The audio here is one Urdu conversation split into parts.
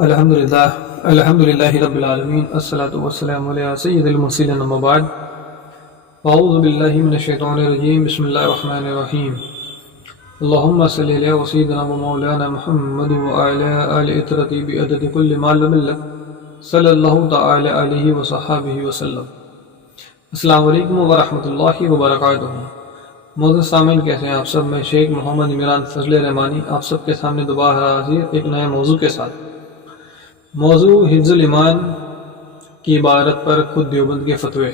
الحمدللہ رب العالمین الصلاۃ والسلام علی سید المرسلین اما بعد اعوذ باللہ من الشیطان الرجیم بسم اللہ الرحمن الرحیم اللہم صلی علی سیدنا و مولانا محمد وعلی آل اطرتی بعدد کل معلوم لک صلی اللہ تعالی علیہ وصحابہ وسلم۔ السلام علیکم ورحمۃ اللہ وبرکاتہ۔ معزز سامعین، کیسے ہیں آپ سب؟ میں شیخ محمد عمران فضل رحمانی آپ سب کے سامنے دوبارہ حاضر ایک نئے موضوع کے ساتھ۔ موضوع حفظ الایمان کی عبارت پر خود دیوبند کے فتوے۔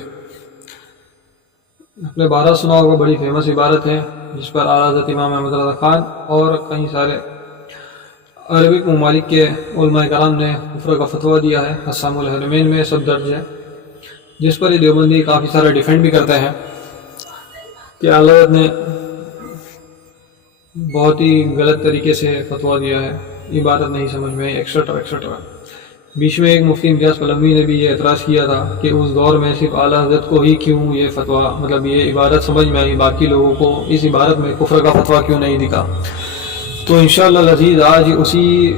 آپ نے بارہ سنا ہوگا، بڑی فیمس عبارت ہے جس پر اعلیٰ حضرت امام احمد رضا خان اور کئی سارے عربک ممالک کے علماء کرام نے کفر کا فتویٰ دیا ہے۔ حسام الحرمین میں سب درج ہے، جس پر یہ دیوبندی کافی سارا ڈیفینڈ بھی کرتے ہیں کہ اعلیٰ حضرت نے بہت ہی غلط طریقے سے فتویٰ دیا ہے، عبادت نہیں سمجھ میں ایکسٹرا۔ بیچ میں ایک مفتی امتیاز قلموی نے بھی یہ اعتراض کیا تھا کہ اس دور میں صرف اعلیٰ حضرت کو ہی کیوں یہ فتویٰ، مطلب یہ عبادت سمجھ میں آئی، باقی لوگوں کو اس عبادت میں کفر کا فتویٰ کیوں نہیں دکھا۔ تو انشاءاللہ العزیز آج اسی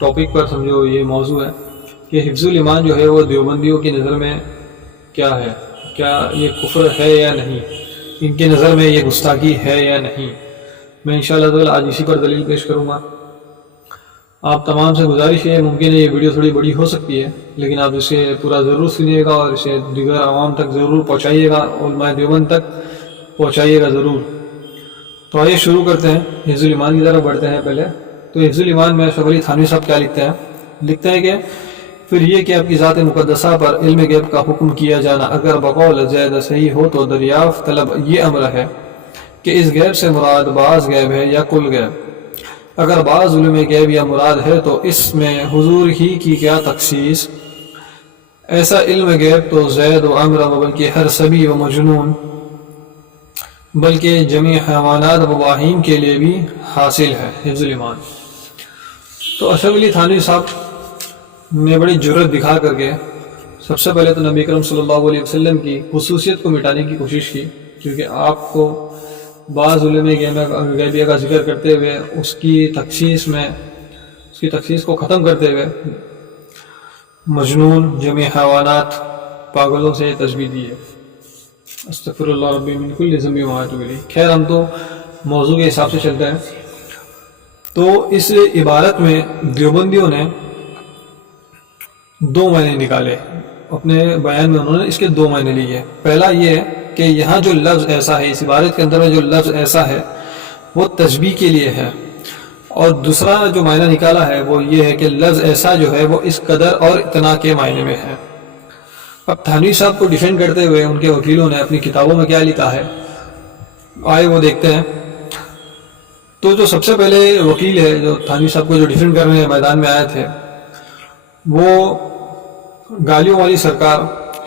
ٹاپک پر سمجھو یہ موضوع ہے کہ حفظ الایمان جو ہے وہ دیوبندیوں کی نظر میں کیا ہے، کیا یہ کفر ہے یا نہیں، ان کی نظر میں یہ گستاخی ہے یا نہیں۔ میں انشاءاللہ تعالی آج اسی پر دلیل پیش کروں گا۔ آپ تمام سے گزارش ہے، ممکن ہے یہ ویڈیو تھوڑی بڑی ہو سکتی ہے، لیکن آپ اسے پورا ضرور سنیے گا اور اسے دیگر عوام تک ضرور پہنچائیے گا، علماء دیوبند تک پہنچائیے گا ضرور۔ تو آئیے شروع کرتے ہیں، حفظ الایمان کی طرف بڑھتے ہیں۔ پہلے تو حفظ الایمان میں اشرف علی تھانوی صاحب کیا لکھتے ہیں کہ پھر یہ کہ آپ کی ذات مقدسہ پر علم غیب کا حکم کیا جانا اگر بقول زید صحیح ہو تو دریافت طلب یہ امر ہے کہ اس غیب سے مراد بعض غیب ہے یا کل غیب۔ اگر بعض علم غیب یا مراد ہے تو اس میں حضور ہی کی کیا تخصیص؟ ایسا علم غیب تو زید و عمر و بلکہ ہر صبی و مجنون بلکہ جمیع حیوانات و بہائم کے لیے بھی حاصل ہے۔ حفظ الایمان۔ تو اشرف علی تھانوی صاحب نے بڑی جرأت دکھا کر کے سب سے پہلے تو نبی کرم صلی اللہ علیہ وسلم کی خصوصیت کو مٹانے کی کوشش کی، کیونکہ آپ کو بعض علم غیبیہ کا ذکر کرتے ہوئے اس کی تخصیص کو ختم کرتے ہوئے مجنون، جمیع حیوانات، پاگلوں سے تشبیہ دی ہے۔ استغفر اللہ ربی من کل ذنب و اتوب الیہ۔ خیر، ہم تو موضوع کے حساب سے چلتے ہیں۔ تو اس عبارت میں دیوبندیوں نے دو معنی نکالے، اپنے بیان میں انہوں نے اس کے دو معنی لیے۔ پہلا یہ ہے کہ یہاں جو لفظ ایسا ہے، اس عبارت کے اندر میں جو لفظ ایسا ہے وہ تشبیہ کے لیے ہے، اور دوسرا جو معنی نکالا ہے وہ یہ ہے کہ لفظ ایسا جو ہے وہ اس قدر اور اتنا کے معنی میں ہے۔ اب تھانوی صاحب کو ڈیفینڈ کرتے ہوئے ان کے وکیلوں نے اپنی کتابوں میں کیا لکھا ہے، آئے وہ دیکھتے ہیں۔ تو جو سب سے پہلے وکیل ہے جو تھانوی صاحب کو جو ڈیفینڈ کرنے میدان میں آئے تھے، وہ گالیوں والی سرکار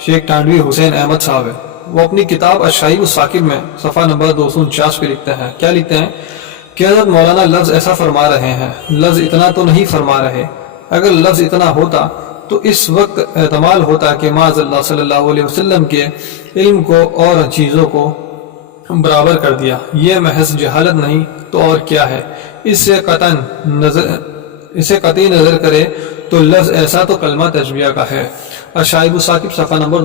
شیخ ٹانڈوی حسین احمد صاحب ہے۔ وہ اپنی کتاب الشہیب الثاقب میں صفحہ نمبر 249 پہ لکھتے ہیں، کیا لکھتے ہیں کہ حضرت مولانا لفظ ایسا فرما رہے ہیں، لفظ اتنا تو نہیں فرما رہے۔ اگر لفظ اتنا ہوتا تو اس وقت احتمال ہوتا کہ معاذ اللہ صلی اللہ علیہ وسلم کے علم کو اور چیزوں کو برابر کر دیا۔ یہ محض جہالت نہیں تو اور کیا ہے۔ اس سے قطعی نظر کرے تو لفظ ایسا تو کلمہ تشبیہ کا ہے۔ الشہیب الثاقب صفحہ نمبر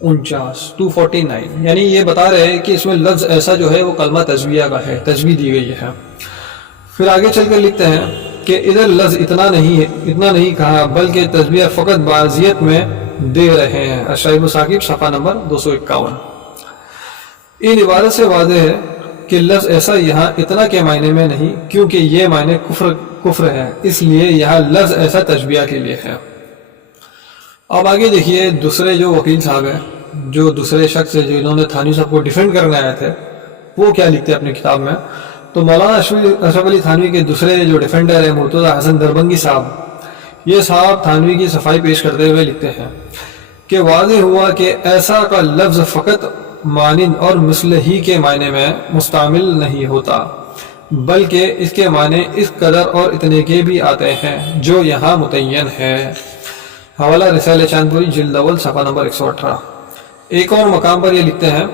249، یعنی یہ بتا رہے ہیں کہ اس میں لفظ ایسا جو ہے وہ کلمہ تشبیہ کا ہے، تشبیہ دی گئی ہے۔ پھر آگے چل کر لکھتے ہیں کہ ادھر لفظ اتنا نہیں کہا بلکہ تشبیہ فقط بعضیت میں دے رہے ہیں۔ الشہیب الثاقب صفحہ نمبر 251۔ ان عبارت سے واضح ہے کہ لفظ ایسا یہاں اتنا کے معنی میں نہیں، کیونکہ یہ معنی کفر ہے، اس لیے یہاں لفظ ایسا تشبیہ کے لیے ہے۔ اب آگے دیکھیے دوسرے جو وکیل صاحب ہیں، جو دوسرے شخص ہے جو انہوں نے تھانوی صاحب کو ڈیفینڈ کرنے آئے تھے، وہ کیا لکھتے ہیں اپنی کتاب میں۔ تو مولانا اشرف علی تھانوی کے دوسرے جو ڈیفینڈر ہیں مرتضی حسن دربنگی صاحب، یہ صاحب تھانوی کی صفائی پیش کرتے ہوئے لکھتے ہیں کہ واضح ہوا کہ ایسا کا لفظ فقط مانند اور مثل ہی کے معنی میں مستعمل نہیں ہوتا، بلکہ اس کے معنی اس قدر اور اتنے کے بھی آتے ہیں جو یہاں متعین ہے۔ حوالہ رسالہ چاندپوری جلد اول صفحہ نمبر 118۔ ایک اور مقام پر یہ لکھتے ہیں،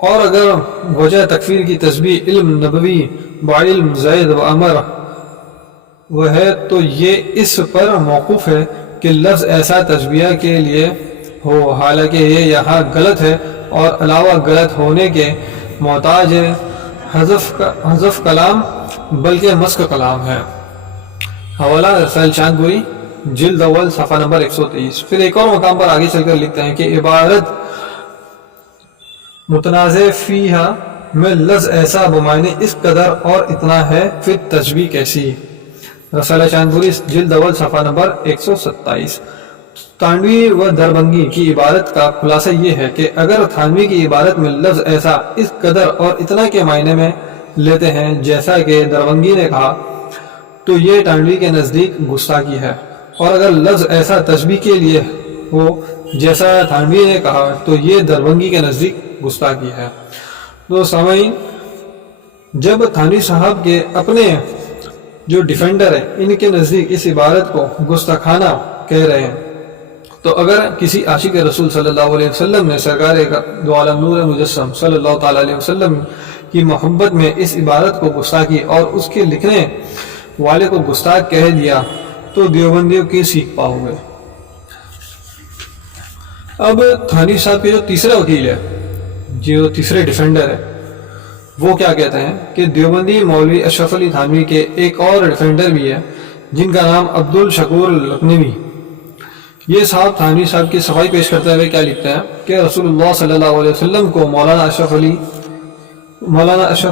اور اگر وجہ تکفیر کی تشبیہ علم نبوی بعلم زید و عمر وہ ہے تو یہ اس پر موقوف ہے کہ لفظ ایسا تشبیہ کے لیے ہو، حالانکہ یہ یہاں غلط ہے اور علاوہ غلط ہونے کے محتاج حذف کلام بلکہ مسک کلام ہے۔ حوالہ رسائل چاندپوری جلد اول صفحہ نمبر 123۔ پھر ایک اور مقام پر آگے چل کر لکھتے ہیں کہ عبارت متنازع فیہا میں لفظ ایسا بمعنی اس قدر اور اتنا ہے، پھر تشبیہ کیسی؟ رسالہ چاندپوری جلد اول صفحہ نمبر 127۔ تھانوی و دربنگی کی عبارت کا خلاصہ یہ ہے کہ اگر تھانوی کی عبارت میں لفظ ایسا اس قدر اور اتنا کے معنی میں لیتے ہیں جیسا کہ دربنگی نے کہا تو یہ تھانوی کے نزدیک گستاخی ہے، اور اگر لفظ ایسا تشبیہ کے لیے ہو جیسا تھانوی نے کہا تو یہ دربنگی کے نزدیک گستاخی ہے۔ تو سامعین، جب تھانوی صاحب کے اپنے جو ڈیفینڈر ہیں ان کے نزدیک اس عبارت کو گستاخانہ کہہ رہے ہیں، تو اگر کسی عاشق رسول صلی اللہ علیہ وسلم نے سرکار دو عالم نور مجسم صلی اللہ تعالی علیہ وسلم کی محبت میں اس عبارت کو گستاخی اور اس کے لکھنے والے کو گستاخ کہہ دیا تو دیوبندیوں کی سیکھ پاؤ گے۔ اب تھانوی صاحب کے جو تیسرا وکیل ہے، جو تیسرے ڈیفینڈر ہے، وہ کیا کہتے ہیں کہ دیوبندی مولوی اشرف علی تھانوی کے ایک اور ڈیفینڈر بھی ہے جن کا نام عبدالشکور لکھنوی۔ یہ صاحب تھانوی صاحب کی صفائی پیش کرتے ہوئے کیا لکھتے ہیں کہ رسول اللہ صلی اللہ علیہ وسلم کو مولانا اشرف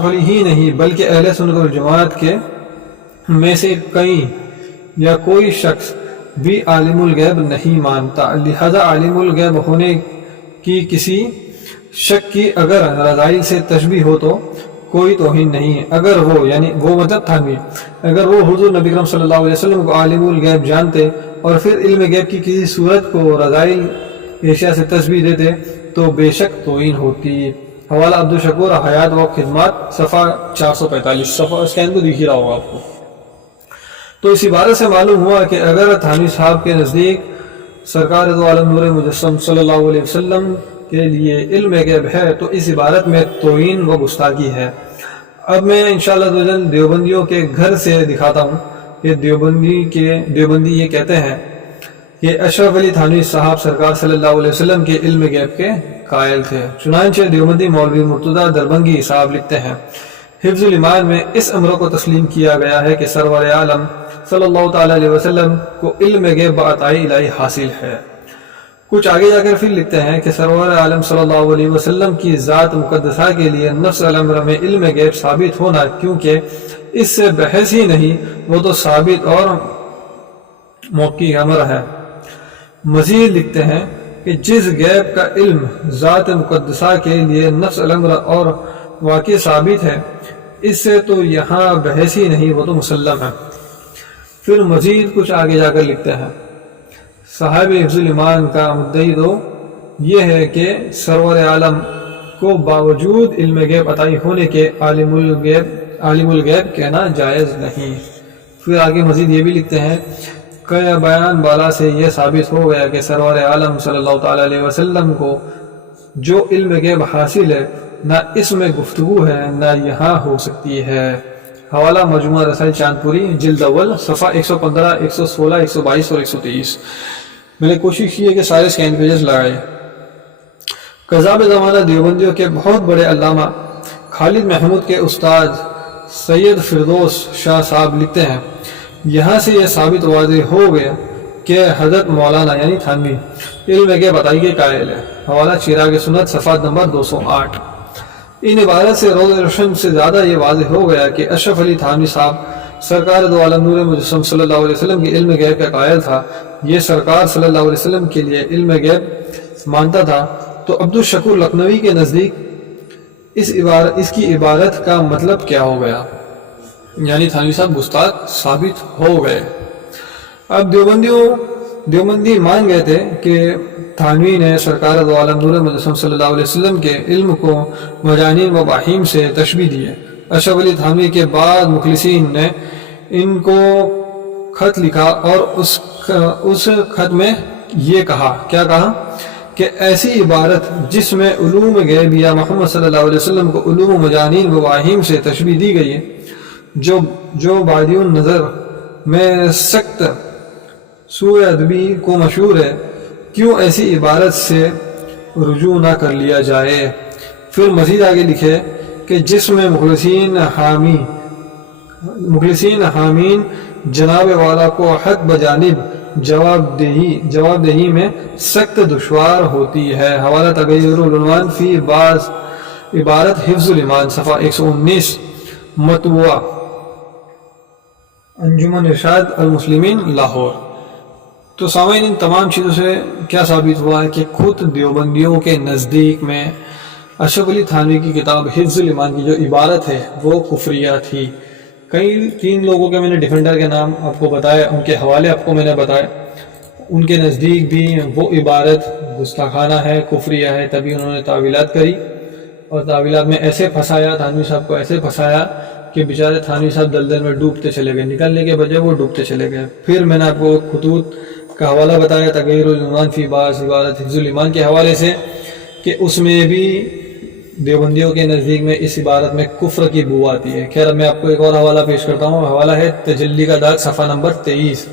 علی ہی نہیں بلکہ اہل سنت والجماعت کے میں سے کئی یا کوئی شخص بھی عالم الغیب نہیں مانتا، لہذا عالم الغیب ہونے کی کسی شک کی اگر رضائل سے تشبیہ ہو تو کوئی توہین نہیں ہے۔ اگر وہ یعنی وہ مطلب تھانوی اگر وہ حضور نبی کرم صلی اللہ علیہ وسلم کو عالم الغیب جانتے اور پھر علم غیب کی کسی صورت کو رضائل اشیاء سے تشبیہ دیتے تو بے شک توہین ہوتی۔ حوالہ عبدالشکور حیات و خدمات صفحہ 445، صفحہ اسکین کو دیکھ ہی رہا ہوگا آپ کو۔ تو اس عبارت سے معلوم ہوا کہ اگر تھانوی صاحب کے نزدیک سرکار دو عالم نور مجسم صلی اللہ علیہ وسلم کے لیے علم غیب ہے تو اس عبارت میں توہین و گستاخی ہے۔ اب میں انشاءاللہ دیوبندیوں کے گھر سے دکھاتا ہوں کہ دیوبندی یہ کہتے ہیں کہ اشرف علی تھانوی صاحب سرکار صلی اللہ علیہ وسلم کے علم غیب کے قائل تھے۔ چنانچہ دیوبندی مولوی مرتضیٰ دربنگی صاحب لکھتے ہیں حفظ الایمان میں اس امر کو تسلیم کیا گیا ہے کہ سرور عالم صلی اللہ تعالی علیہ وسلم کو علم غیب بعطائی الہی حاصل ہے۔ کچھ آگے جا کر پھر لکھتے ہیں کہ سرور عالم صلی اللہ علیہ وسلم کی ذات مقدسہ کے لیے نفس الامر میں علم غیب ثابت ہونا کیونکہ اس سے بحث ہی نہیں، وہ تو ثابت اور موقع امر ہے۔ مزید لکھتے ہیں کہ جس غیب کا علم ذات مقدسہ کے لیے نفس الامر اور واقع ثابت ہے اس سے تو یہاں بحث ہی نہیں، وہ تو مسلم ہے۔ پھر مزید کچھ آگے جا کر لکھتے ہیں صاحب حفظ الایمان کا مدعی تو یہ ہے کہ سرور عالم کو باوجود علم غیب عطائی ہونے کے عالم الغیب کہنا جائز نہیں۔ پھر آگے مزید یہ بھی لکھتے ہیں کہ بیان بالا سے یہ ثابت ہو گیا کہ سرور عالم صلی اللہ تعالی علیہ وسلم کو جو علم غیب حاصل ہے نہ اس میں گفتگو ہے نہ یہاں ہو سکتی ہے۔ حوالہ مجموعہ رسائل چاندپوری جلد اول صفحہ 115، 116، 122 اور 123۔ میں نے کوشش کی ہے کہ سارے سکین پیجز لگائے۔ قذاب زمانہ دیوبندیوں کے بہت بڑے علامہ خالد محمود کے استاد سید فردوس شاہ صاحب لکھتے ہیں یہاں سے یہ ثابت واضح ہو گیا کہ حضرت مولانا یعنی تھانوی علم غیب عطائی کے قائل ہے۔ حوالہ چراغ سنت صفحہ نمبر 208۔ ان عبارت سے روز روشن سے زیادہ یہ واضح ہو گیا کہ اشرف علی تھانوی صاحب سرکار دو عالم نور مجسم صلی اللہ علیہ وسلم کے علم غیب کا قائل تھا، یہ سرکار صلی اللہ علیہ وسلم کے لیے علم غیب مانتا تھا، تو عبدالشکور لکھنوی کے نزدیک اس کی عبارت کا مطلب کیا ہو گیا؟ یعنی تھانوی صاحب گستاخ ثابت ہو گئے۔ اب دیوبندی مان گئے تھے کہ تھانوی نے سرکار دو عالم نور مجسم صلی اللہ علیہ وسلم کے علم کو مجانین و باہیم سے تشبیہ دیے۔ اشرف علی تھانوی کے بعد مخلصین نے ان کو خط لکھا اور اس خط میں یہ کہا، کیا کہا کہ ایسی عبارت جس میں علوم غیبیہ محمد صلی اللہ علیہ وسلم کو علوم مجانین و باہیم سے تشبیہ دی گئی ہے جو بادی النظر میں سخت سوء ادبی کو مشہور ہے، کیوں ایسی عبارت سے رجوع نہ کر لیا جائے؟ پھر مزید آگے لکھے کہ جس میں مخلصین حامین جناب والا کو حق بجانب جواب دہی میں سخت دشوار ہوتی ہے۔ حوالہ تغیر العنوان فی بعض عبارت حفظ الایمان، صفحہ 119، مطبوعہ انجمن ارشاد المسلمین لاہور۔ تو سامعین، ان تمام چیزوں سے کیا ثابت ہوا ہے کہ خود دیوبندیوں کے نزدیک میں اشرف علی تھانوی کی کتاب حفظ الایمان کی جو عبارت ہے وہ کفریہ تھی۔ تین لوگوں کے میں نے ڈیفینڈر کے نام آپ کو بتایا، ان کے حوالے آپ کو میں نے بتائے، ان کے نزدیک بھی وہ عبارت گستاخانہ ہے، کفریہ ہے، تبھی انہوں نے تعویلات کری اور تعویلات میں ایسے پھنسایا، تھانوی صاحب کو ایسے پھنسایا کہ بیچارے تھانوی صاحب دلدل میں ڈوبتے چلے گئے، نکلنے کے بجائے وہ ڈوبتے چلے گئے۔ پھر میں نے آپ کو خطوط کا حوالہ بتایا تغیر العنوان فی بعض عبارت حفظ الایمان کے حوالے سے، کہ اس میں بھی دیوبندیوں کے نزدیک میں اس عبارت میں کفر کی بو آتی ہے۔ خیر، اب میں آپ کو ایک اور حوالہ پیش کرتا ہوں، حوالہ ہے تجلی کا داغ، صفحہ نمبر 23۔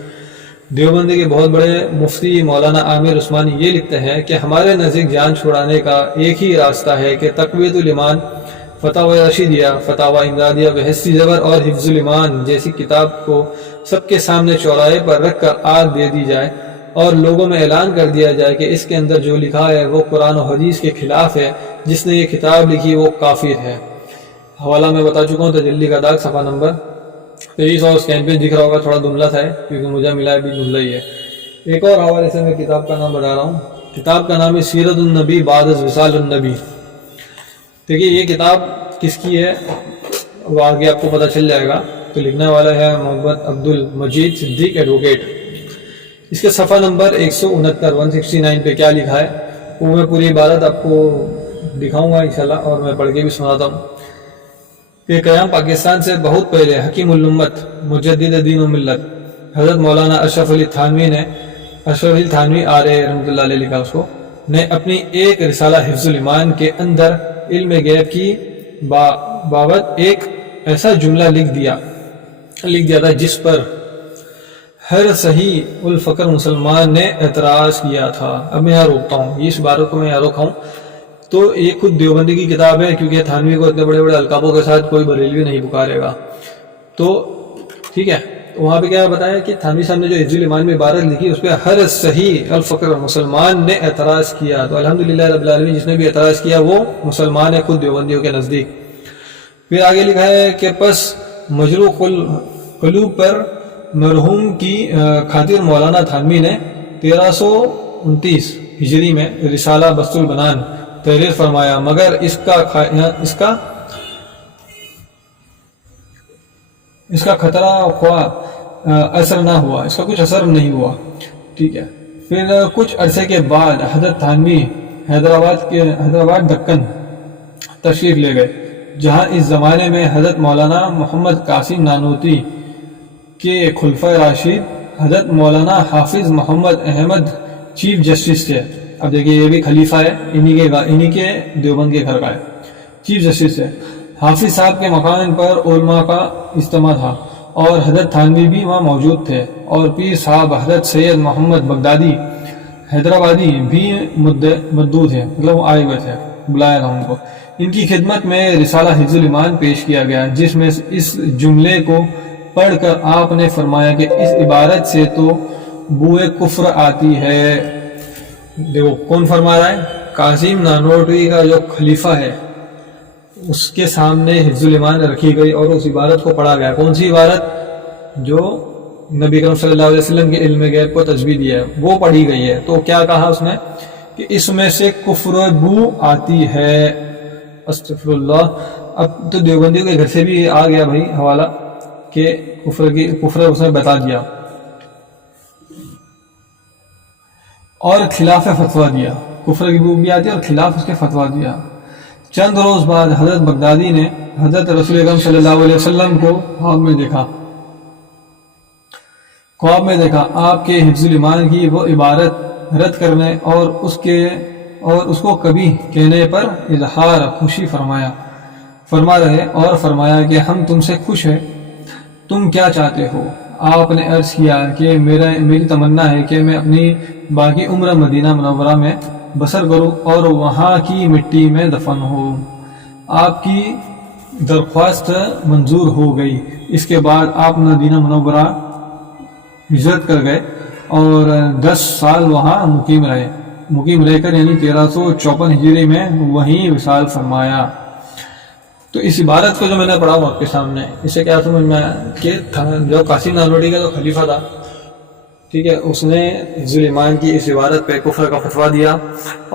دیوبندی کے بہت بڑے مفتی مولانا عامر عثمانی یہ لکھتے ہیں کہ ہمارے نزدیک جان چھڑانے کا ایک ہی راستہ ہے کہ تقویت الایمان، فتاوی رشیدیہ، فتاوی امدادیہ، بحثی زبر اور حفظ الایمان جیسی کتاب کو سب کے سامنے چوراہے پر رکھ کر آگ دے دی جائے اور لوگوں میں اعلان کر دیا جائے کہ اس کے اندر جو لکھا ہے وہ قرآن و حدیث کے خلاف ہے، جس نے یہ کتاب لکھی وہ کافر ہے۔ حوالہ میں بتا چکا ہوں، تجلی کا داغ، صفحہ نمبر 23، اور اسکین پہ دکھ رہا ہوگا، تھوڑا دھندلا تھا کیونکہ مجھے ملا ہے بھی دھندلا ہی ہے۔ ایک اور حوالے سے میں کتاب کا نام بتا رہا ہوں، کتاب کا نام ہے سیرت النبی بعد از وصال النبی۔ دیکھیے یہ کتاب کس کی ہے وہ آگے آپ کو پتہ چل جائے گا۔ تو لکھنے والا ہے محمد عبد المجید صدیق ایڈوکیٹ۔ اس کے صفحہ نمبر 169 پہ کیا لکھا ہے وہ میں پوری عبارت آپ کو دکھاؤں گا انشاءاللہ، اور میں پڑھ کے بھی سناتا ہوں کہ قیام پاکستان سے بہت پہلے حکیم الامت مجدد دین و ملت حضرت مولانا اشرف علی تھانوی آرے رحمۃ اللہ علیہ لکھا اس کو نے اپنی ایک رسالہ حفظ الایمان کے اندر علم غیب کی بابت ایک ایسا جملہ لکھ دیا تھا جس پر ہر صحیح الفکر مسلمان نے اعتراض کیا تھا۔ اب میں یہاں روکتا ہوں، اس عبارت کو میں یہاں روکا ہوں۔ تو یہ خود دیوبندی کی کتاب ہے، کیونکہ تھانوی کو اتنے بڑے بڑے القابوں کے ساتھ کوئی بریلوی نہیں پکارے گا۔ تو ٹھیک ہے، وہاں پہ کیا بتایا کہ تھانوی صاحب نے جو حفظ الایمان میں عبارت لکھی اس پہ ہر صحیح الفکر مسلمان نے اعتراض کیا۔ تو الحمدللہ رب العالمین جس نے بھی اعتراض کیا وہ مسلمان ہے خود دیوبندیوں کے نزدیک۔ پھر آگے لکھا ہے کہ پس مجروح قلوب پر مرحوم کی خاطر مولانا تھانوی نے 1329 ہجری میں رسالہ بسط البنان تحریر فرمایا، مگر اس کا خطرہ خواہ اثر نہ ہوا، اس کا کچھ اثر نہیں ہوا۔ ٹھیک ہے، پھر کچھ عرصے کے بعد حضرت تھانوی حیدرآباد دکن تشریف لے گئے، جہاں اس زمانے میں حضرت مولانا محمد قاسم نانوتوی کے خلفۂ راشد حضرت مولانا حافظ محمد احمد چیف جسٹس تھے۔ اب دیکھیے یہ بھی خلیفہ ہے، انہی کے دیوبند کے گھر کا ہے، چیف جسٹس ہے۔ حافظ صاحب کے مکان پر علماء کا اجتماع تھا اور حضرت تھانوی بھی وہاں موجود تھے، اور پیر صاحب حضرت سید محمد بغدادی حیدرآبادی بھی مدعو تھے، مطلب وہ آئے ہوئے تھے، بلایا تھا ان کو۔ ان کی خدمت میں رسالہ حفظ الایمان پیش کیا گیا، جس میں اس جملے کو پڑھ کر آپ نے فرمایا کہ اس عبارت سے تو بوئے کفر آتی ہے۔ دیکھو کون فرما رہا ہے؟ قاسم نانوتوی کا جو خلیفہ ہے اس کے سامنے حفظ الایمان رکھی گئی اور اس عبارت کو پڑھا گیا۔ کون سی عبارت؟ جو نبی کریم صلی اللہ علیہ وسلم کے علم غیب کو تجوید دیا ہے وہ پڑھی گئی ہے۔ تو کیا کہا اس نے کہ اس میں سے کفر بو آتی ہے۔ استغفر اللہ۔ اب تو دیوبندیوں کے گھر سے بھی آ گیا بھائی حوالہ کہ کفر اس نے بتا دیا اور خلاف فتویٰ دیا، کفر کی بو بھی آتی ہے اور خلاف اس کے فتویٰ دیا۔ چند روز بعد حضرت بغدادی نے حضرت رسول اکرم صلی اللہ علیہ وسلم کو خواب میں دیکھا آپ کے حفظ الایمان کی وہ عبارت رد کرنے اور اس کو کبھی کہنے پر اظہار خوشی فرما رہے اور فرمایا کہ ہم تم سے خوش ہیں، تم کیا چاہتے ہو؟ آپ نے عرض کیا کہ میری تمنا ہے کہ میں اپنی باقی عمر مدینہ منورہ میں بسر کروں اور وہاں کی مٹی میں دفن ہوں۔ آپ کی درخواست منظور ہو گئی۔ اس کے بعد آپ مدینہ منورہ ہجرت کر گئے اور 10 سال وہاں مقیم رہ کر یعنی 1354 ہجری میں وہیں وصال فرمایا۔ تو اس عبارت کو جو میں نے پڑھا ہوں آپ کے سامنے، اسے کیا سمجھ میں آیا کہ جو قاسم نانوٹی کا جو خلیفہ تھا، ٹھیک ہے، اس نے حفظ الایمان کی اس عبارت پہ کفر کا فتویٰ دیا،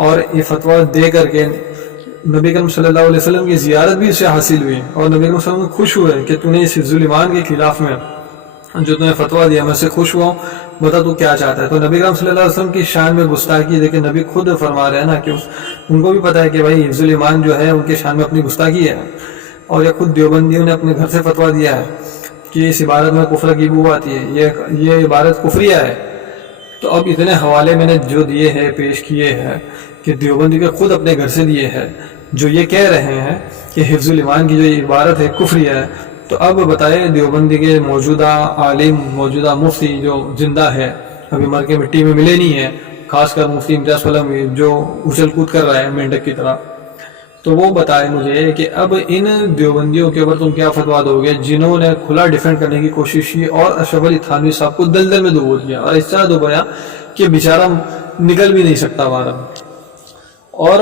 اور یہ فتویٰ دے کر کے نبی کریم صلی اللہ علیہ وسلم کی زیارت بھی اسے حاصل ہوئی، اور نبی کریم صلی اللہ علیہ وسلم خوش ہوئے کہ تو نے اس حفظ الایمان کے خلاف میں جو تمہیں فتویٰ دیا میں سے خوش ہوا ہوں، بتا تو کیا چاہتا ہے۔ تو نبی کریم صلی اللہ علیہ وسلم کی شان میں گستاخی دیکھیں، نبی خود فرما رہے ہیں نا کہ ان کو بھی پتا ہے کہ بھائی حفظ الایمان جو ہے ان کے شان میں اپنی گستاخی ہے، اور یہ خود دیوبندیوں نے اپنے گھر سے فتویٰ دیا ہے کہ اس عبارت میں کفر کی بو آتی ہے، یہ عبارت کفریہ ہے۔ تو اب اتنے حوالے میں نے جو دیے ہیں، پیش کیے ہیں، کہ دیوبندی کے خود اپنے گھر سے دیے ہیں، جو یہ کہہ رہے ہیں کہ حفظ الایمان کی جو یہ عبارت ہے کفریہ ہے۔ تو اب بتائیں دیوبندی کے موجودہ عالم، موجودہ مفتی جو زندہ ہے، ابھی مر کے مٹی میں ملے نہیں ہے، خاص کر مفتی امتیاز فلمی جو اچھل کود کر رہا ہے مینڈک کی طرح، تو وہ بتائے مجھے کہ اب ان دیوبندیوں کے اوپر تم کیا فتویٰ دو گے جنہوں نے کھلا ڈیفینڈ کرنے کی کوشش کی اور اشرف علی تھانوی صاحب کو دلدل میں ڈبو دیا، اور اس طرح ڈبویا کہ بیچارہ نکل بھی نہیں سکتا ہمارا۔ اور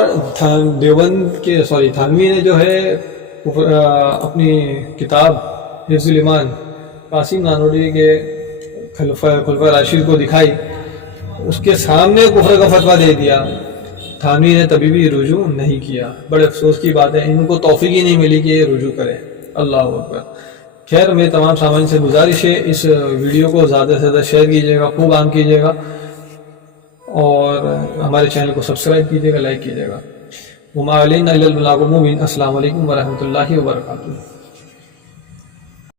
دیوبند کے تھانوی نے جو ہے اپنی کتاب حفظ الایمان قاسم نانوٹی کے خلفۂ راشد کو دکھائی، اس کے سامنے کفر کا فتویٰ دے دیا، تھانوی نے تبھی بھی رجوع نہیں کیا۔ بڑے افسوس کی بات ہے، ان کو توفیق ہی نہیں ملی کہ یہ رجوع کرے۔ اللہ اکبر۔ خیر، میرے تمام سامعین سے گزارش ہے اس ویڈیو کو زیادہ سے زیادہ شیئر کیجیے گا، خوب عام کیجیے گا، اور ہمارے چینل کو سبسکرائب کیجیے گا، لائک کیجیے گا۔ وما علینا الا البلاغ المبین۔ السلام علیکم ورحمۃ اللہ وبرکاتہ۔